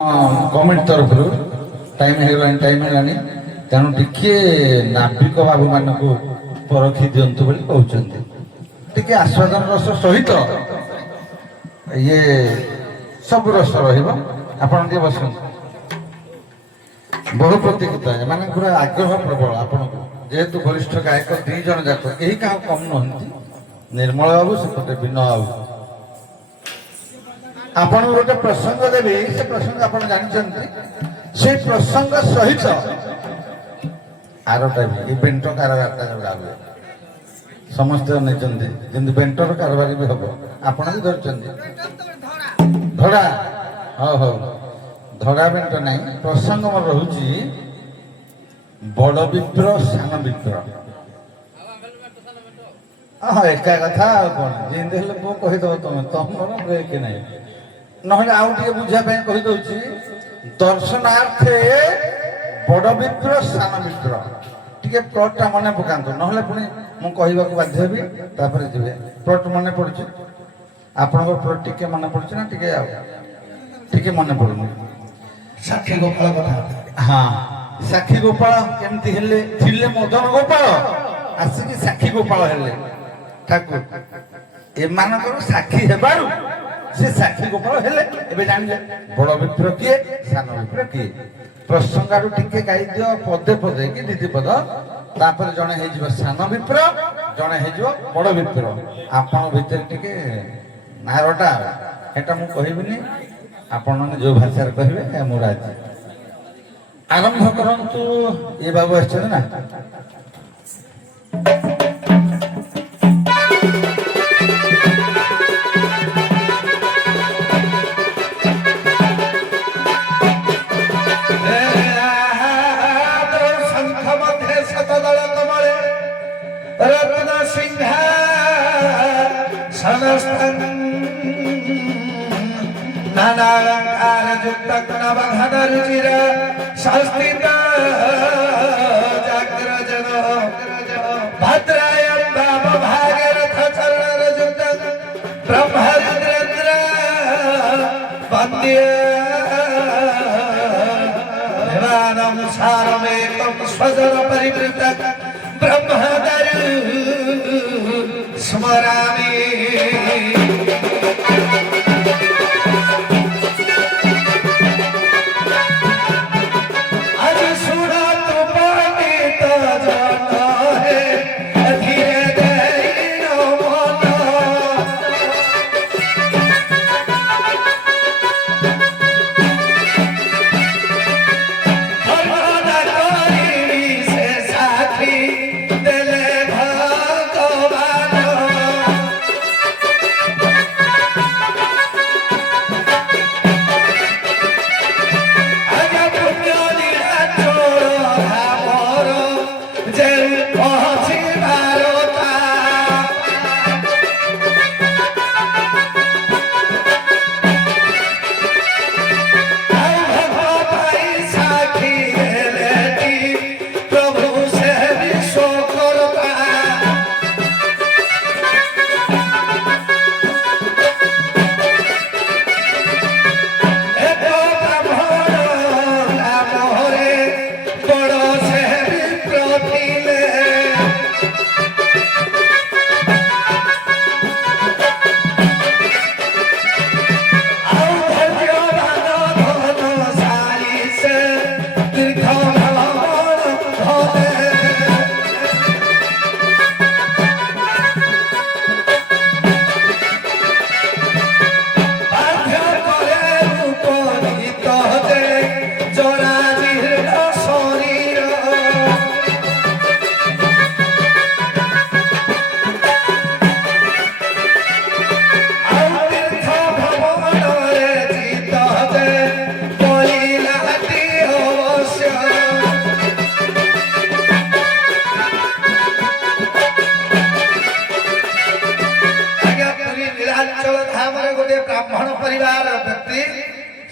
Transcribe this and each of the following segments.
Government तरफ time है तेणु टिके नाविक बाबू मान परखी दिंतु कहते आस्वादन रस सहित ये सब रस रस बहु प्रतियोगिता माने पूरा आग्रह प्रबल आपण जेहेतु वरिष्ठ गायक दी जन जाक यही क्या कम नुहति निर्मल बाबू सेपटे विनय बाबू आपण गोटे प्रसंग देवी से प्रसंग आप जानते से प्रसंग सहित आरटा भी बेंट कारबार जोड़ा हुए समस्ते नहीं बेंटर कारबार भी हम आपण भी धरते धड़ा हाँ हाँ धड़ा बेंट नहीं प्रसंग मोर रोची बड़ विप्र सान विप्र हाँ एका कथा कौन जेमती कहीदेव तुम तुम ब्रेक नहीं नहले आउ टे बुझापी कहीदे दर्शनार्थे बड़ विप्र सान विप्र टे प्लटा मन पकातु ना पुणी मुझे बाध्य भी जी प्लट मन पड़े आपण प्लट टे मन पड़े ना टे मन पड़ुनि साक्षी गोपाल कथा हाँ साक्षी गोपाल केमती थे मदन गोपाल आसिक साक्षी गोपाल हेले ठाकुर एम साक्षी हेबारु से साक्षी गोपाल हेले एबे जानिले बड़ विप्र किए सान विप्र किए प्रसंगारू टिके गाई दियो पदे पदे कि दीदी पद तापर जणे हे जिवो सान विप्र जणे हे जिवो बड़ विप्र आपण भीतर टिके नारटा एटा मु कहिबिनी आपण माने जो भाषा रे कहिबे मु राजी आरंभ करंतु ए बाबू आछन ना स्वजर परिवृतक ब्रह्मदर स्मरामि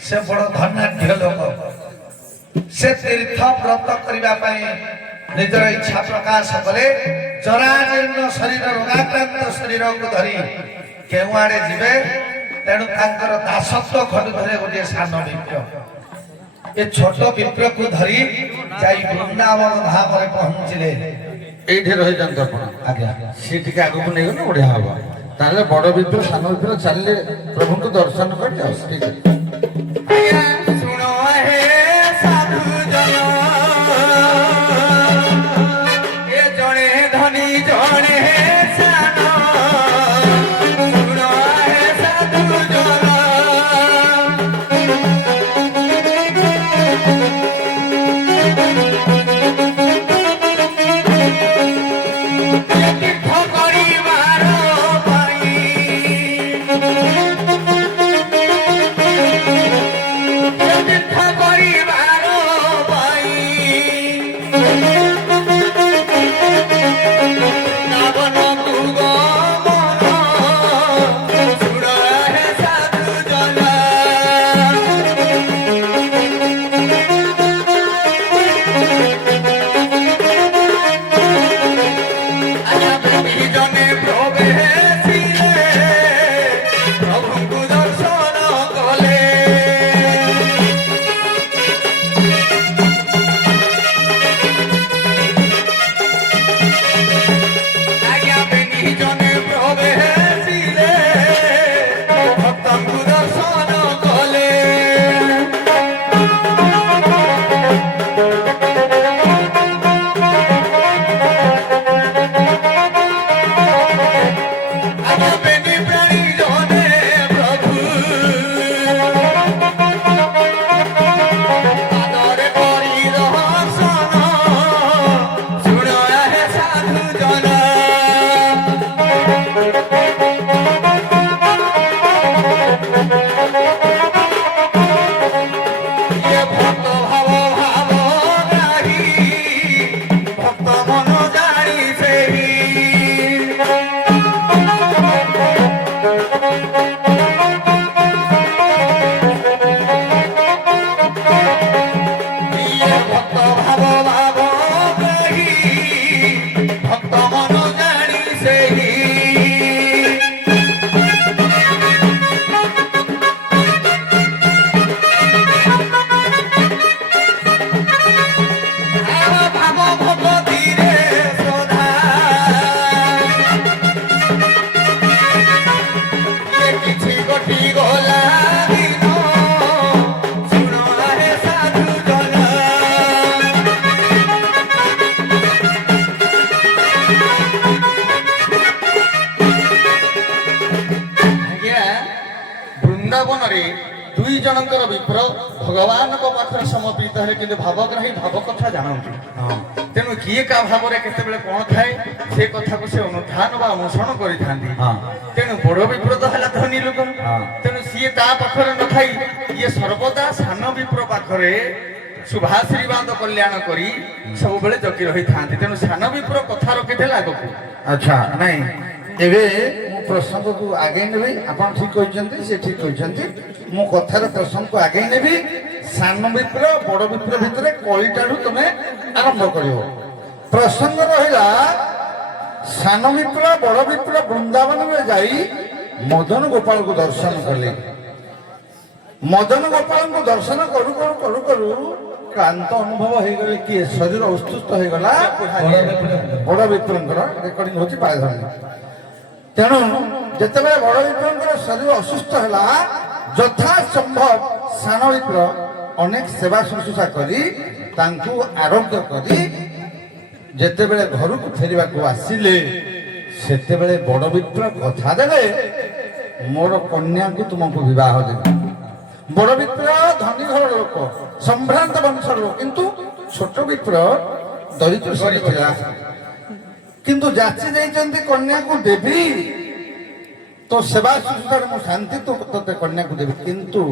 से बड़ धनाढ़ लोक से तीर्थ व्रत करने निजर इच्छा प्रकाश कले जराजीर्ण शरीर रोगाक्रांत शरीर को धरी केउआड़े जीवे ତେଣୁ ତାଙ୍କର ଦାସତ୍ୱ ଖଣ୍ଡୁଥିଲେ ଗୋଟିଏ ସାନ ବିପ୍ର। ଏ ଛୋଟ ବିପ୍ରକୁ ଧରି ଯାଇ ବୃନ୍ଦାବନ ଧାମରେ ପହଞ୍ଚିଲେ। ଏଇଠି ରହିଯାନ୍ତୁ ଆପଣ। ଆଜ୍ଞା, ସିଏ ଟିକେ ଆଗକୁ ନେଇଗଲେ ବଢିଆ ହବ। ତାହେଲେ ବଡ ବିପ୍ର ସାନ ବିପ୍ର ଚାଲିଲେ ପ୍ରଭୁଙ୍କୁ ଦର୍ଶନ କରି ଯାଉ। ଠିକ ଅଛି। ବୃନ୍ଦାବନରେ ଦୁଇ ଜଣଙ୍କର ବିପ୍ର ଭଗବାନଙ୍କ ପାଖରେ ସମର୍ପିତ ହେଲେ, କିନ୍ତୁ ଭାବଗ୍ରାହୀ ଭାବ କଥା ଜାଣନ୍ତି। ତେଣୁ କିଏ କାହା ଭାବରେ କେତେବେଳେ କଣ ଥାଏ ସେ କଥାକୁ ସେ ଅନୁଧ୍ୟାନ ବା ଅନୁସରଣ କରିଥାନ୍ତି। ତେଣୁ ବଡ ବିପ୍ର ତ ହେଲା ଧନୀ ଲୋକ, ତେଣୁ ସିଏ ତା ପାଖରେ ନଥାଇ ଇଏ ସର୍ବଦା ସାନ ବିପ୍ର ପାଖରେ ଶୁଭାଶୀର୍ବାଦ କଲ୍ୟାଣ କରି ସବୁବେଳେ ଜଗି ରହିଥାନ୍ତି। ତେଣୁ ସାନ ବିପ୍ର କଥା ରଖିଥିଲେ ଆଗକୁ। ଆଚ୍ଛା, ନାଇଁ ଏବେ ମୁଁ ପ୍ରସଙ୍ଗକୁ ଆଗେଇ ନେବି। ଆପଣ ଠିକ କହିଛନ୍ତି, ସେ ଠିକ କହିଛନ୍ତି। ମୁଁ କଥାର ପ୍ରସଙ୍ଗକୁ ଆଗେଇ ନେବି। ସାନ ବିପ୍ର ବଡ ବିପ୍ର ଭିତରେ କଳିଟାଠୁ ତମେ ଆରମ୍ଭ କରିବ। ପ୍ରସଙ୍ଗ ରହିଲା ସାନ ବିପ୍ର ବଡ ବିପ୍ର ବୃନ୍ଦାବନରେ ଯାଇ ମଦନ ଗୋପାଳକୁ ଦର୍ଶନ କଲେ। ମଦନ ଗୋପାଳଙ୍କୁ ଦର୍ଶନ କରୁ କରୁ କରୁ କରୁ କ୍ଳାନ୍ତ ଅନୁଭବ ହେଇଗଲେ। କିଏ ଶରୀର ଅସୁସ୍ଥ ହେଇଗଲା? ବଡ ବିପ୍ରଙ୍କର ରେକର୍ଡିଂ ହଉଛି ପାୟଧରଣୀ। ତେଣୁ ଯେତେବେଳେ ବଡ ବିପ୍ରଙ୍କର ଶରୀର ଅସୁସ୍ଥ ହେଲା, ଯଥାସମ୍ଭବ ସାନ ବିପ୍ର ଅନେକ ସେବା ଶୁଶ୍ରୂଷା କରି ତାଙ୍କୁ ଆରୋଗ୍ୟ କରି ଯେତେବେଳେ ଘରକୁ ଫେରିବାକୁ ଆସିଲେ, ସେତେବେଳେ ବଡ ବିପ୍ର କଥା ଦେଲେ ମୋର କନ୍ୟାକୁ ତୁମକୁ ବିବାହ ଦେବି। ବଡ ବିପ୍ର ଧନୀ ଘର ଲୋକ, ସମ୍ଭ୍ରାନ୍ତ ବଂଶର ଲୋକ, କିନ୍ତୁ ଛୋଟ ବିପ୍ର ଦରିଦ୍ର ଶ୍ରେଣୀ ଥିଲା। କିନ୍ତୁ ଯାଚି ଦେଇଛନ୍ତି କନ୍ୟାକୁ ଦେବି, তো সেবা শুশ্রূষার মু শান্তি তো তোতে কন্যাকে দেবি। কিন্তু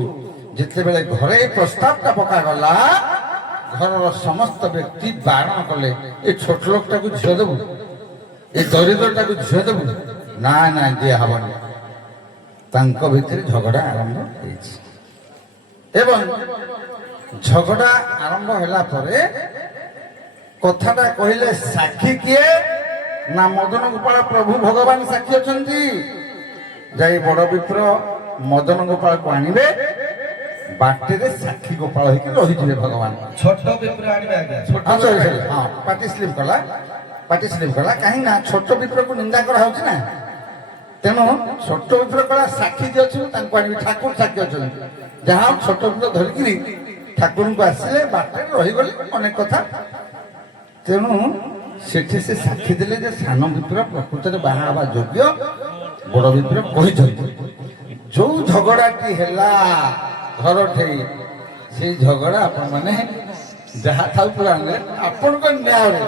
যেতেবেলে ঘরে প্রস্তাবটা পকাগলা, ঘরর সমস্ত ব্যক্তি বারণ কলে এ ছোট লোকটাকে ঝিও দেবু, এ দরিদ্রটাকে ঝিও দেবু না, না দিয়ে হবনি। তাঙ্ক ভিতরে ঝগড়া আরম্ভ হয়েছে এবং ঝগড়া আরম্ভ হেলা পরে কথাটা কহিলে সাক্ষী কিয়ে না মদন গোপাল প্রভু ভগবান সাক্ষী অছন্তি। যাই বড় বিপ্র ମଦନ ଗୋପାଳକୁ ଆଣିବେ, ବାଟରେ ସାକ୍ଷୀ ଗୋପାଳ ହେଇକି ରହିଯିବେ ଭଗବାନ। ଛୋଟ ବିପ୍ର ଆଣିବେ ଆଜ୍ଞା। ହଁ ସରି ସରି ହଁ ପାଟି ସ୍ଲିପ୍ କଲା, ପାଟି ସ୍ଲିପ୍ କଲା। କାହିଁକି ନା ଛୋଟ ବିପ୍ରକୁ ନିନ୍ଦା କରାହଉଛି ନା, ତେଣୁ ଛୋଟ ବିପ୍ର କଳା ସାକ୍ଷୀ ଯିଏ ଅଛି ତାଙ୍କୁ ଆଣିବି। ଠାକୁର ସାକ୍ଷୀ ଅଛନ୍ତି, ଯାହା ଛୋଟ ବିପ୍ର ଧରିକିରି ଠାକୁରଙ୍କୁ ଆସିଲେ ବାଟରେ ରହିଗଲେ ଅନେକ କଥା। ତେଣୁ ସେଠି ସେ ସାକ୍ଷୀ ଦେଲେ ଯେ ସାନ ବିପ୍ର ପ୍ରକୃତରେ ବାହା ହେବା ଯୋଗ୍ୟ, ବଡ ବିପ୍ର କହିଛନ୍ତି। ଯୋଉ ଝଗଡାଟି ହେଲା ଘର ଠେଇ, ସେଇ ଝଗଡା ଆପଣ ମାନେ ଯାହା ଥାଉ ପୁରାଣରେ ଆପଣଙ୍କ ନ୍ୟାୟରେ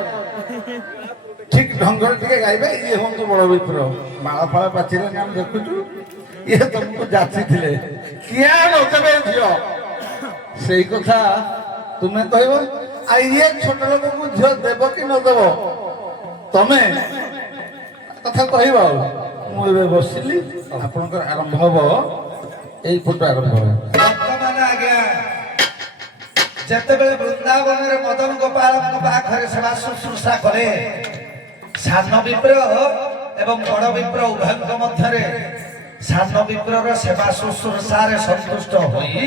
ଠିକ ଢଙ୍ଗରେ ଟିକେ ଗାଇବେ। ଇଏ ହୁଅନ୍ତୁ ବଡ ବିପ୍ର, ମାଳ ଫାଳ ପାଚିଲେନି ଆମେ ଦେଖୁଛୁ, ଇଏ ତମକୁ ଯାଚିଥିଲେ କିଏ ନଦେବେ ଝିଅ, ସେଇ କଥା ତୁମେ କହିବ। ଆଉ ଇଏ ଛୋଟ ଲୋକଙ୍କୁ ଝିଅ ଦେବ କି ନଦେବ ତମେ କଥା କହିବ। ଆଉ ମୁଁ ଏବେ ବସିଲି, ଆପଣଙ୍କର ଆରମ୍ଭ ହବ, ଏଇ ଫଟୋ ଆରମ୍ଭ ହବ। ବର୍ତ୍ତମାନ ଆଜ୍ଞା ଯେତେବେଳେ ବୃନ୍ଦାବନରେ ମଦନ ଗୋପାଳଙ୍କ ପାଖରେ ସେବା ଶୁଶ୍ରୂଷା କଲେ, ସାନ ବିପ୍ର ଏବଂ ବଡ ବିପ୍ର ଉଭୟଙ୍କ ମଧ୍ୟରେ ସାନ ବିପ୍ରର ସେବା ଶୁଶ୍ରୂଷାରେ ସନ୍ତୁଷ୍ଟ ହୋଇ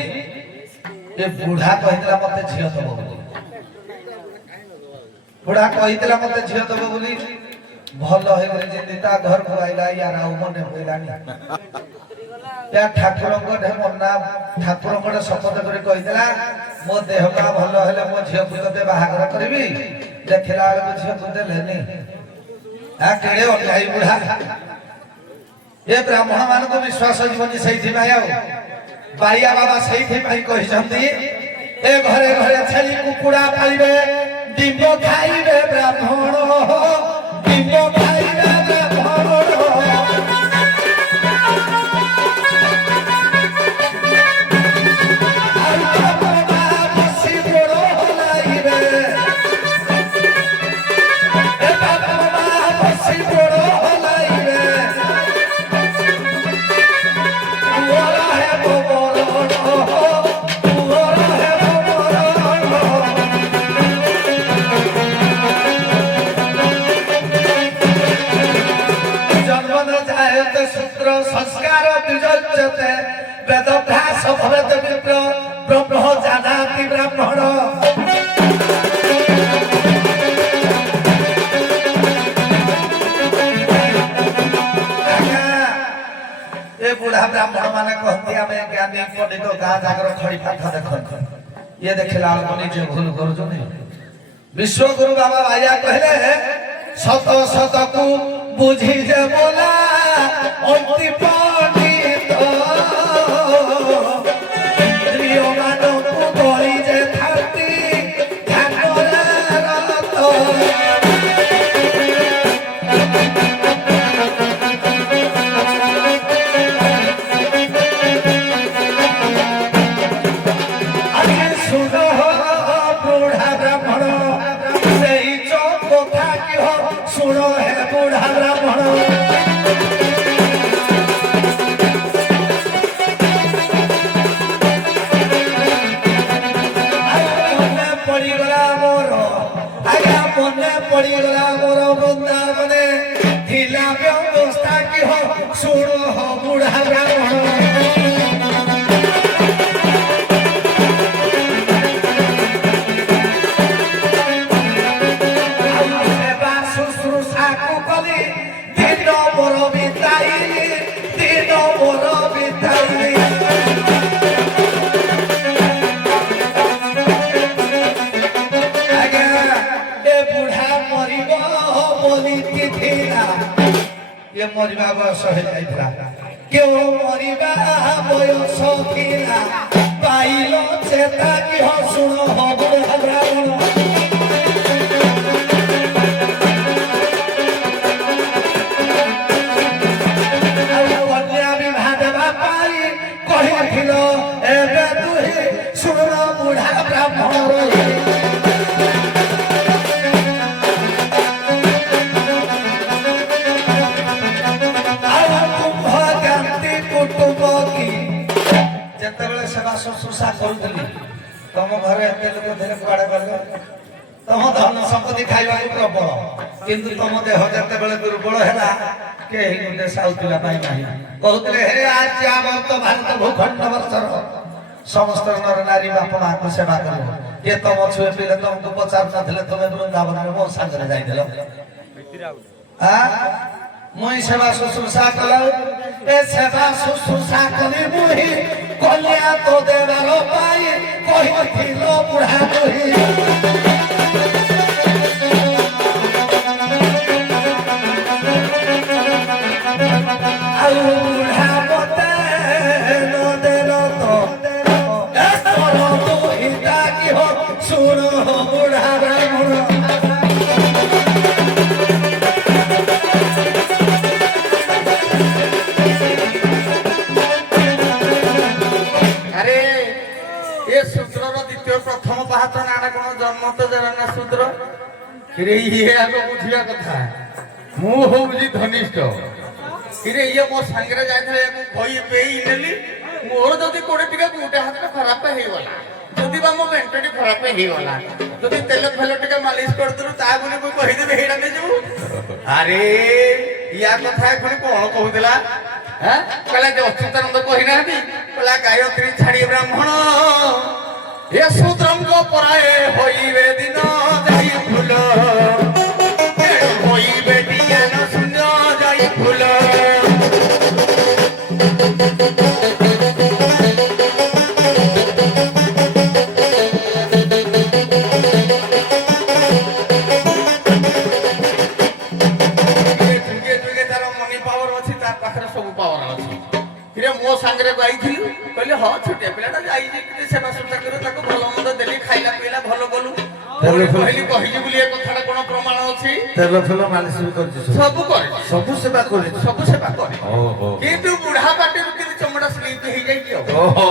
ଏ ବୁଢା କହିଥିଲା ମତେ ଝିଅ ଦବ ବୋଲି। ବୁଢା କହିଥିଲା ମତେ ଝିଅ ଦବ ବୋଲି। ଭଲ ହେଇଗଲେ ଯେମିତି ତା ଘରକୁ ଆଇଲା, ୟାର ଆଉ ମନେ ପଇଲାନି। ଠାକୁରଙ୍କ ଶପଥ କରି କହିଥିଲା ମୋ ଦେହ ପା ଭଲ ହେଲେ ମୋ ଝିଅକୁ ତତେ ବାହାଘର କରିବି। ଦେଖିଲା ବେଳକୁ ଝିଅକୁ ଦେଲେନି। କେଡେ ଅନ୍ୟାୟୀ ବୁଢା। ଏ ବ୍ରାହ୍ମଣ ମାନଙ୍କୁ ବିଶ୍ୱାସ ଯିବନି। ସେଇଥିପାଇଁ ଆଉ ବାଇଆ ବାବା ସେଇଥିପାଇଁ କହିଛନ୍ତି, ଏ ଘରେ ଘରେ ଛେଳି କୁକୁଡ଼ା ପାଳିବେ, ଡିମ୍ବ ଖାଇବେ ବ୍ରାହ୍ମଣ, ଡିମ୍ବ ଖାଇବେ ବ୍ରାହ୍ମଣ। संस्कार द्विजोच्यते वेदभ्यास भवेत् विप्र ब्रह्म जानाति ब्राह्मण। ए बुढ़ा ब्राह्मण माने कहती आमे ज्ञानी पंडित गाँ जागर खड़ी पाठ देखत, ये देखला निजे भूल करूछनी। विश्वगुरु बाबा भाइया कहले सत सत को बुझी जे बोला অতি পণ্ডিত প্রিয় মানবু বলি যে থাকি ঠাকুরত। আগে শুনো বুঢ়া ব্রাহ্মণ, সেই চোখ কথা কি শুনো হে বুঢ়া ব্রাহ্মণ। মনে পড়িগলা মোর বৃন্দাবনে ଥିଲା ব্যবস্থা কি শুনো বুঢ়া ব্রাহ্মণ। সেবা শুশ্রূষাকু কলি দিন বড় বিতাইলি, দিন বড় বিতাইলি। ये मरिबा बयस हो जाइला, क्यों मरिबा बयस थिला, पाइलो चेता कि शुण बुढ़ा ब्राह्मण। कन्या विवाह देवा पाई कहिथिल, एबे तुही शुण बुढ़ा ब्राह्मण। सेवा शुश्रूषा करूली तुम घर एते लोक धीरे कुआड़े गले, तुम धन संपत्ति खाइबा प्रबल, किंतु तुम देह जते दुर्बल है କେହି ଗୋଟେ ସାଉଥିଲା ପାଇଁ ନାହିଁ କହୁଥିଲେ ହେ ଆଜି ଆମର ତ ଭାରତ ଭୂଖଣ୍ଡ ବର୍ଷର ସମସ୍ତ ନର ନାରୀ ବାପା ମାଙ୍କୁ ସେବା କରିବ କିଏ ତମ ଛୁଏ ପିଲେ ତମକୁ ପଚାରୁ ନଥିଲେ ତମେ ବୃନ୍ଦାବନରେ ମୋ ସାଙ୍ଗରେ ଯାଇଥିଲ ମୁଇଁ ସେବା ଶୁଶ୍ରୂଷା କଲ ଏ ସେବା ଶୁଶ୍ରୂଷା କରି ମୁହିଁ କଲିଆ ତ ଦେବାର ପାଇଁ କହିଥିଲ ବୁଢ଼ା ବୁଢ଼ୀ ଆଉ ବୁଢ଼ା ମତେ ନଦେଲ ତ ଦୁହିତା କି ହୋ ଶୁଣ ବୁଢ଼ା ବ୍ରାହ୍ମଣ प्रथम पाहत नाड़ा कौन जन्म तो देना ना शूद्र फिर ये आगे बुझिया कथा मु होउजी धनिष्ठ फिर ये मो संगरे जाइथले कोई पेई नेली मोर जदी कोडे टिका गुटे हाथ खराब हे गला जदी बा मो मेंटडी खराब हे गला जदी तेल फेल टिका मालिश कर दरु ता गुने को कहि देबे हेडा ने जबु अरे या कथा कोन कोन कहउतला हैं कला जे अच्युतानंद कहि नाहती कला गायत्री छाड़ी ब्राह्मण ये सूत्रम को पराए होइबे दिन जाई फूल होइबे ज्ञान शून्य जाई फूल जुगे तार मनी पावर अछि तार पाखरे सब पावर अछि फिर मो संगरे गाइथिलु कहले ह छोटे पिलाटा जाई जे सेवा सुता करे ताको भलो मंद देली खाइला पीला भलो बोलू कहली कहि बुली ए कथाटा कोन प्रमाण अछि तेल फेल मालिश भी करछि सब करे सब सेवा करे ओहो किंतु बुढ़ा पाटे रुके चमड़ा स्लिप हे जाई कि ओहो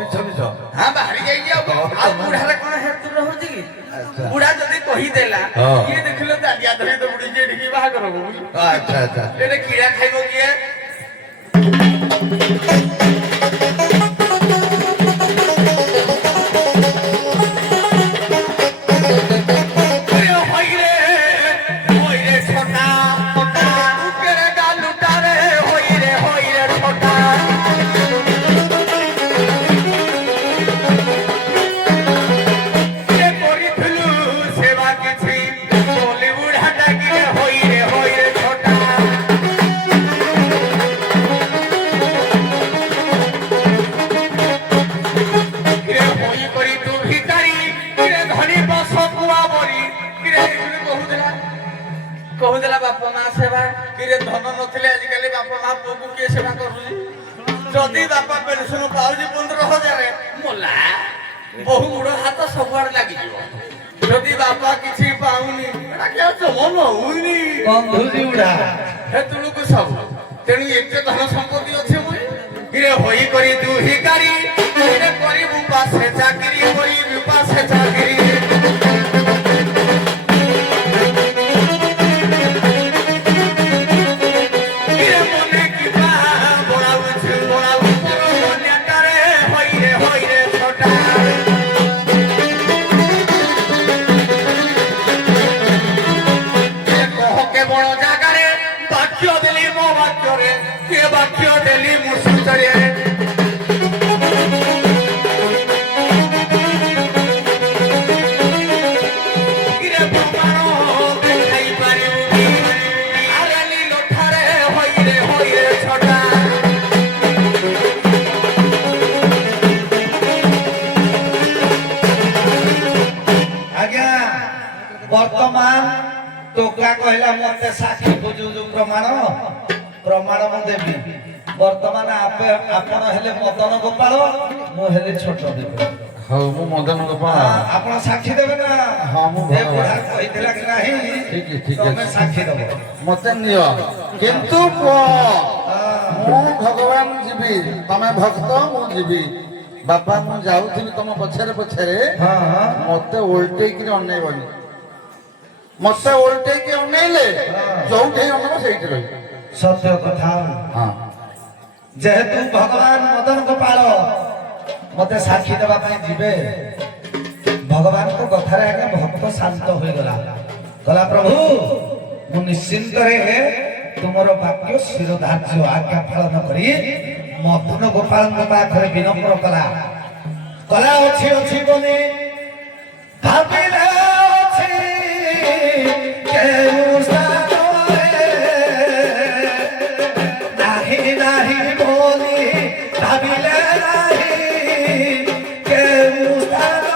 मिछ हां बाहरी जाई कि आ बुढ़ा रे कोन हेतु रहउछि कि बुढ़ा जदी कहि देला ये देखलो दादिया धरि तो बुढ़ी जे ढिकी बाहा करबो अच्छा अच्छा एने कीड़ा खाइबो किए कहूला बापा माँ सेवा किरे धन नथिले आजिकली बापा माँ पुओ को किए सेवा करूजी जदि बापा पेंशन पाउजी 15,000 मोला बहु गुड़ हाथ सबुआड़ लागि जिवो जदि बापा किछि पाउनी एटा के जमन होउनी बंधुजी उडा हे तुलुक सब तेणी एते धन संपत्ति अछि मुई किरे होई करी तू हिकारी किरे करी पासे चाकरी होई पासे चाकरी वर्तमान टोका कहला मते साक्षी खोजु जो प्रमाण प्रमाण मु देबी वर्तमान आपे आपण हेले मदन गोपाल मु हेले छोट देबे हां मु मदन गोपाल आपण साक्षी देबे ना हां मु ए बुढ़ा कहितला कि नाही ठीक है तमे साक्षी देबो मते नियो किंतु मु भगवान जीवी तमे भक्त मु जीवी बापा मु जाउथि तम पछरे पछरे हां हां मते उल्टे कि अनैबनी मते उल्टे कि अनैले जोठे अनब सेठी रही सत्य कथा हां जेहेतु भगवान मदन गोपाल मते साक्षी देबा ପାଇଁ ଯିବେ भगवान को कथारे आगे भक्त शांत होई गला कहला प्रभु मु निश्चिंत रे ତୁମର ବାକ୍ୟ ଶିରୋଧାର୍ଯ୍ୟ ଆଜ୍ଞା ପାଳନ କରି ମଦନ ଗୋପାଳଙ୍କ ପାଖରେ ବିନମ୍ର କଲା ଅଛି ଅଛି ବୋଲି ଭାବିଲେ ଅଛି କେଉଁ ସ୍ଥାନରେ ନାହିଁ ନାହିଁ ବୋଲି ଭାବିଲେ ନାହିଁ କେଉଁ ସ୍ଥାନରେ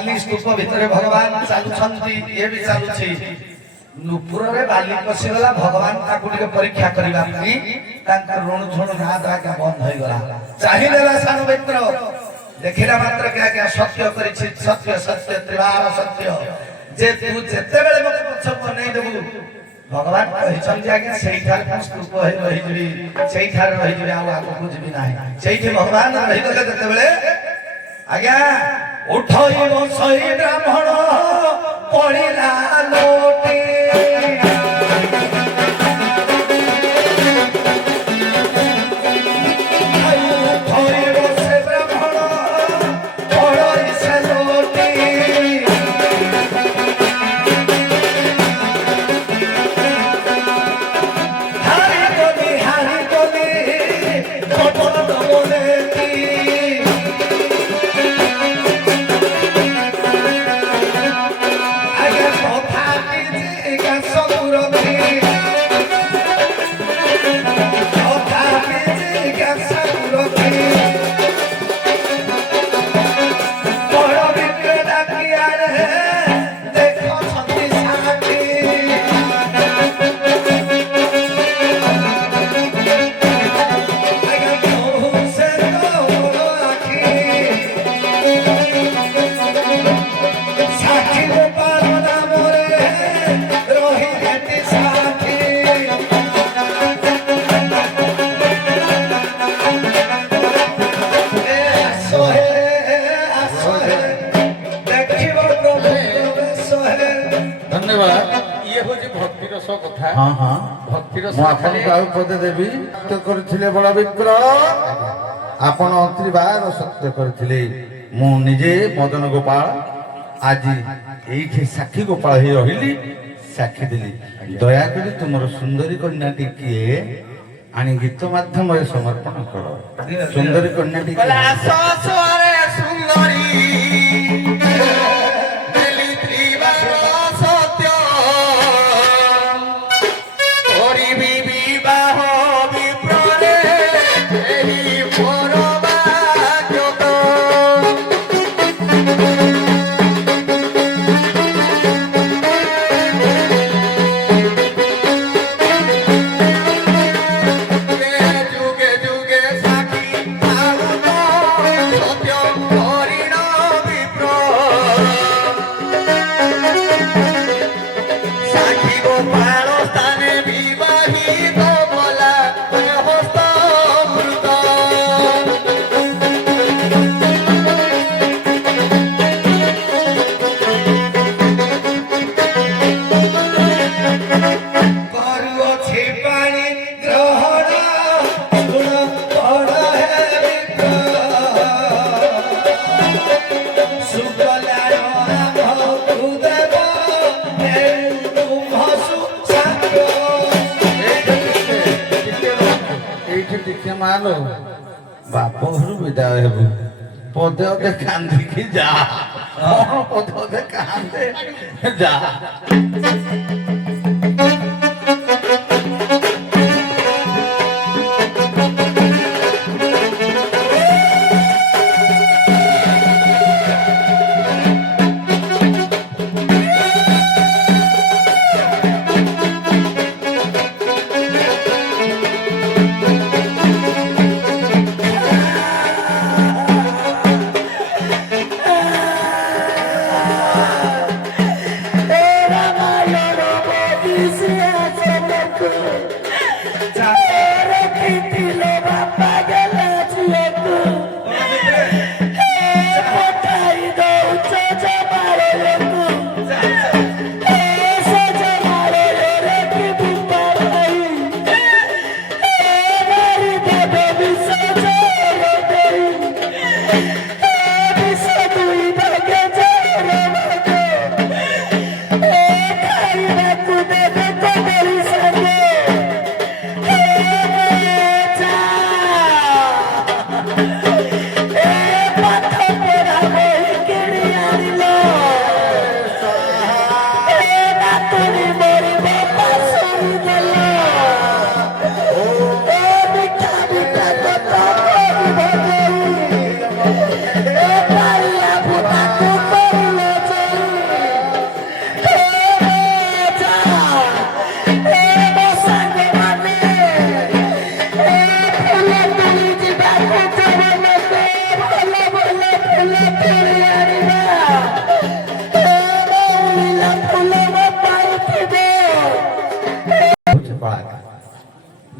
बाली स्तूप भितर भगवान चलुछंती ये भी चलुछि नुपुर रे बाली पसिगला भगवान ताकु टिके परीक्षा करिबा पई तांका ऋण झुण ना दाका बंद होई गला चाहि देला सानु मित्र देखिला मात्र क्या सत्य करिछि सत्य सत्य त्रिवार सत्य जे तू जते बेले मत पछ नै देबु भगवान कहिछन जे आगे सेही ठार स्तूप होई रहि जबी सेही ठार रहि जबी आ आगु बुझबी नाही सेही भगवान रहि गले जते बेले आज्ञा उठई बसई ब्राह्मण पड़िला लोटे उठई बसे ब्राह्मण पड़ई से लोटे हारी गली बटन बोले Yes, রহি হেতি সাথী ଧନ୍ୟବାଦ। ଇଏ ହଉଛି ଭକ୍ତି ରସ କଥା। ହଁ ହଁ ଭକ୍ତି ରସ ମୁଁ ଖାଲି ଆପଣଙ୍କୁ ଆଉ ପଦେ ଦେବି। ସତ୍ୟ କରିଥିଲେ ବଡ଼ ବିପ୍ର, ଆପଣ ଅତ୍ରିବାର ସତ୍ୟ କରିଥିଲେ। ମୁଁ ନିଜେ ମଦନ ଗୋପାଳ ଆଜି ଏଇଠି ସାକ୍ଷୀ ଗୋପାଳ ହେଇ ରହିଲି, ସାକ୍ଷୀ ଦେଲି। ଦୟାକରି ତୁମର ସୁନ୍ଦରୀ କନ୍ୟାଟି କିଏ ଆଣି ଗୀତ ମାଧ୍ୟମରେ ସମର୍ପଣ କର। ସୁନ୍ଦରୀ କନ୍ୟାଟି କହିଲେ କିଏ? ଆସ ଆସ ଆରେ ସୁନ୍ଦରୀ ମିଳିତ୍ରିବାର ସତ୍ୟ କରିବି ବିବାହ ବିପ୍ରରେ ଏହି ପରବାକ୍ୟତ। ଯୁগে ଯୁগে ସାକ୍ଷୀ ଥାଉ ତ ସତ୍ୟ ହରିଣ ବିପ୍ର। ସାକ୍ଷୀ ଗୋପାଳ ସ୍ଥାନେ ବିବାହିତ କଲା ହସ୍ତ ମୃତ। କରୁଅଛି ପାଣି ଗ୍ରହଣ ଶୁଣ ବଡ଼ ହେ ବିପ୍ର। ସୁକଲାୟ ଆମକୁ ଦେବ ତୁମ୍ଭ ସୁଶାନ୍ତ। ଏଇଠି ଟିକେ ମାଲୋ ବାପ ଘରୁ ବିଦାୟ ହେବୁ। ପଦେ ଅଧେ କାନ୍ଦିକି ଯା। କଣ ପଦେ ଅଧେ କାନ୍ଦେ ଯା।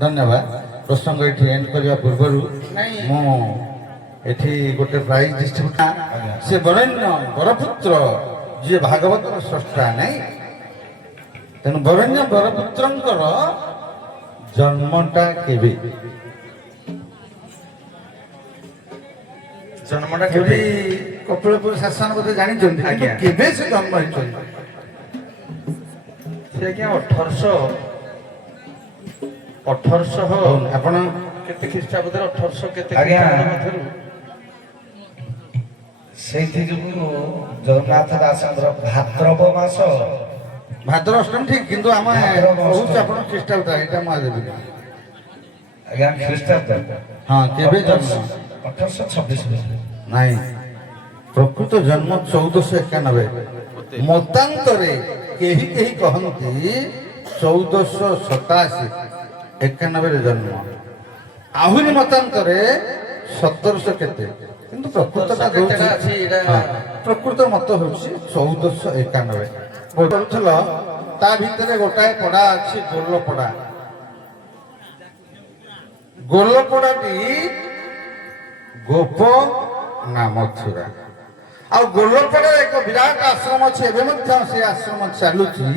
ଧନ୍ୟବାଦ। ପ୍ରସଙ୍ଗ ଏଠି ଏଣ୍ଡ କରିବା ପୂର୍ବରୁ ମୁଁ ଏଠି ଗୋଟେ ପ୍ରାଇଜ ଡିଷ୍ଟ୍ରିବ୍ୟୁଟ। ସେ ବରେଣ୍ୟ ବରପୁତ୍ର ଯିଏ ଭାଗବତର ସ୍ରଷ୍ଟା ନାଇଁ, ତେଣୁ ବରେଣ୍ୟ ବରପୁତ୍ରଙ୍କର ଜନ୍ମଟା କେବେ? ଜନ୍ମଟା କେବେ କେବେ? କପିଳପୁର ଶାସନ ବୋଧେ ଜାଣିଛନ୍ତି, କିନ୍ତୁ ଆଜ୍ଞା। କେବେ ସେ ଜନ୍ମ ହେଇଛନ୍ତି? ସେ ଆଜ୍ଞା 1800 ଆପଣ କେତେ ଖ୍ରୀଷ୍ଟାବ୍ଦରେ 1800 କେତେ ଆଜ୍ଞା। ଖ୍ରୀଷ୍ଟାବ୍ଦ ମଧ୍ୟରୁ ସେଇଥି ଯୋଗୁଁ ଜଗନ୍ନାଥ ଦାସଙ୍କର ଭାଦ୍ରବ ମାସ ଭାଦ୍ର ଅଷ୍ଟମୀ ଠିକ, କିନ୍ତୁ ଆମେ ଭାଦ୍ରବ କହୁଛୁ ଅଷ୍ଟମୀ। ଆପଣ ଖ୍ରୀଷ୍ଟାବ୍ଦ, ଏଇଟା ମୁଁ ଦେବି। ଆଜ୍ଞା ଖ୍ରୀଷ୍ଟାବ୍ଦ ହଁ କେବେ ଜନ୍ମ? 1826 ନାଇଁ, ପ୍ରକୃତ ଜନ୍ମ 1491। ମତାନ୍ତରେ କେହି କେହି କହନ୍ତି 1487 91ରେ ଜନ୍ମ, ଆହୁରି ମତାନ୍ତରେ 1700 କେତେ, କିନ୍ତୁ ପ୍ରକୃତଟା କେତେଟା ଦଉଛି ଅଛି ଏଇଟା? ପ୍ରକୃତ ମତ ହଉଛି 1491। କରୁଥିଲ ତା ଭିତରେ ଗୋଟାଏ ପଡା ଅଛି ଗୋଲପଡା। ଗୋଲପଡାଟି ଗୋପ ନା ମଥୁରା। ଆଉ ଗୋଲପଡାରେ ଏକ ବିରାଟ ଆଶ୍ରମ ଅଛି, ଏବେ ମଧ୍ୟ ସେ ଆଶ୍ରମ ଚାଲୁଛି।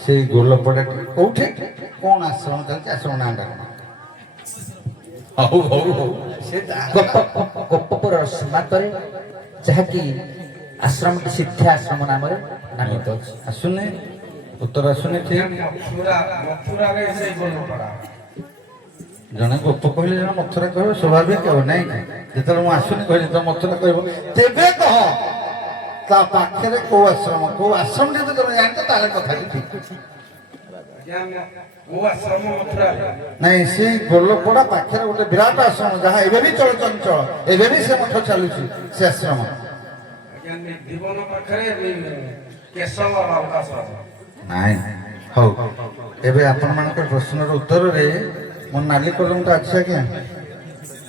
ସେଇ ଗୋଲପଡାଟି କୋଉଠି କଣ ଆଶ୍ରମ ଚାଲିଛି, ଆଶ୍ରମ ନାଁଟା କଣ? ହଉ ହଉ ହଉ ସେ ଗୋପପୁର ସୀମାନ୍ତରେ ଯାହାକି ଆଶ୍ରମଟି ସିଦ୍ଧା ଆଶ୍ରମ ନାମରେ ନାମିତ ଅଛି। ଆସୁନି ଉତ୍ତର ଆସୁନି ଠିକ। ମଥୁରାରେ ସେଇ ଗୋଲପଡ଼ା। ଜଣେ ଗୋପ କହିଲେ ଜଣେ ମଥୁରା କହିବ ସ୍ୱାଭାବିକ ହବ ନାଇଁ କି? ଯେତେବେଳେ ମୁଁ ଆସୁନି କହିଲି ତ ମଥୁରା କହିବ। ତେବେ କହ ତା ପାଖରେ କୋଉ ଆଶ୍ରମ ଯଦି ତମେ ଜାଣିଛ ତାହେଲେ କଥାଟି ଠିକ। କୋଉ ଆଶ୍ରମ ମଥୁରାରେ? ନାଇଁ ସେଇ ଗୋଲପଡା ପାଖରେ ଗୋଟେ ବିରାଟ ଆଶ୍ରମ, ଯାହା ଏବେ ବି ଚଳଚଞ୍ଚଳ, ଏବେ ବି ସେ ମଠ ଚାଲୁଛି ସେ ଆଶ୍ରମ। ଜୀବନ ପାଖରେ କେଶବ ଆଶ୍ରମ। ନାଇଁ ହଉ, ଏବେ ଆପଣମାନଙ୍କର ପ୍ରଶ୍ନର ଉତ୍ତରରେ ମୋ ନାଲି କଲମଟା ଅଛି ଆଜ୍ଞା,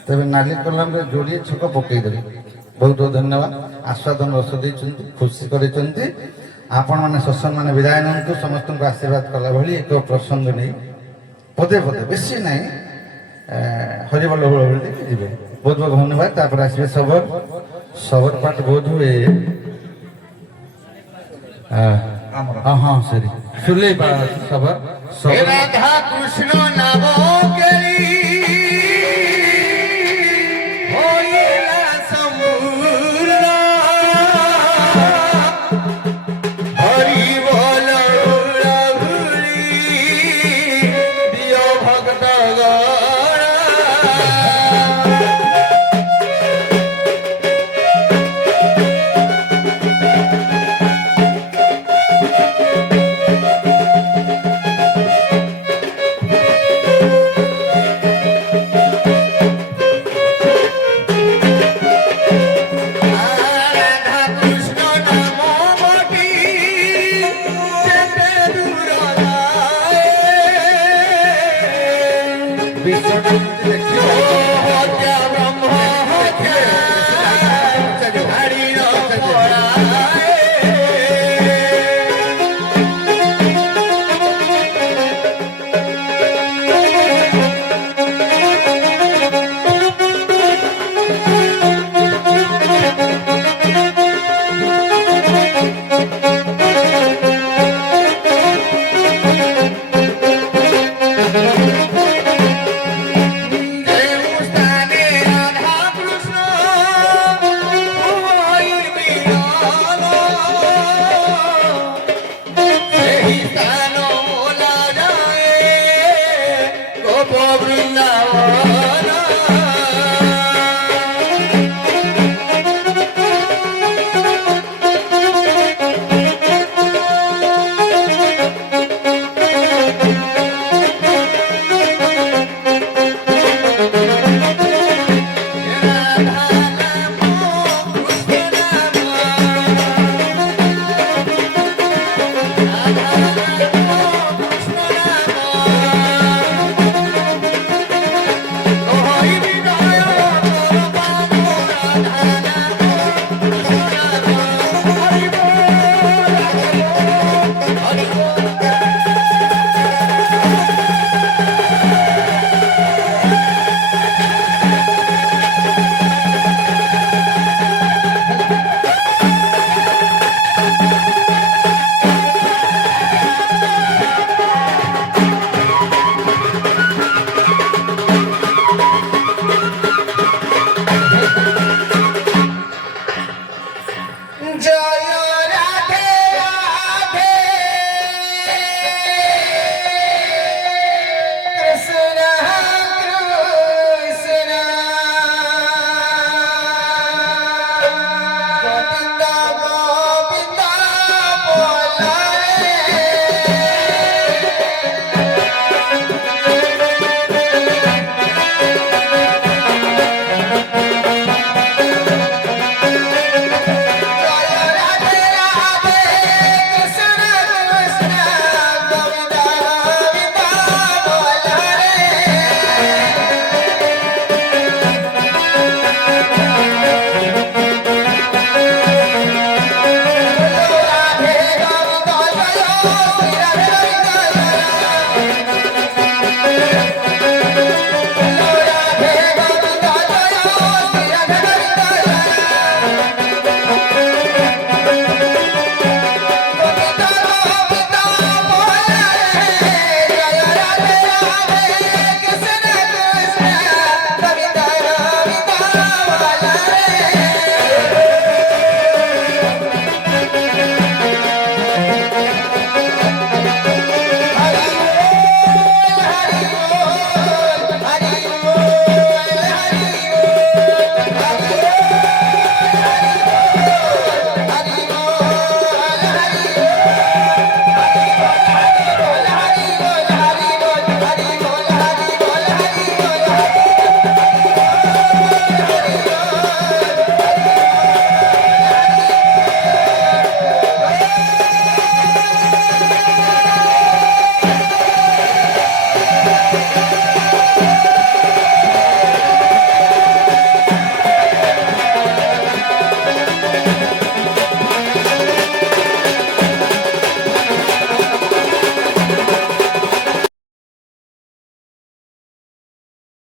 ତେବେ ନାଲି କଲମରେ ଯୋଡ଼ିଏ ଛକ ପକେଇଦେବେ। ବହୁତ ବହୁତ ଧନ୍ୟବାଦ। ଆସ୍ୱାଦନ ରସ ଦେଇଛନ୍ତି, ଖୁସି କରିଛନ୍ତି। ଆପଣମାନେ ସତ୍ସଙ୍ଗମାନେ ବିଦାୟ ନିଅନ୍ତୁ। ସମସ୍ତଙ୍କୁ ଆଶୀର୍ବାଦ କଲା ଭଳି ଏକ ପ୍ରସଙ୍ଗ ନେଇ ପଦେ ପଦେ, ବେଶୀ ନାହିଁ, ହରିବଲ ଭଳି ଦେଇକି ଯିବେ। ବହୁତ ବହୁତ ଧନ୍ୟବାଦ। ତାପରେ ଆସିବେ ସବର ପାଠ ବୋଧ ହୁଏ ହଁ ସରି ସୁଲେଇ ସବର ରାଧା କୃଷ୍ଣ ନାମ କେଳି ହୋଇଲା ସମୂଳ ହରି ବୋଲ ହୁଳି ଦିଅ ଭକ୍ତ ଗଣ। He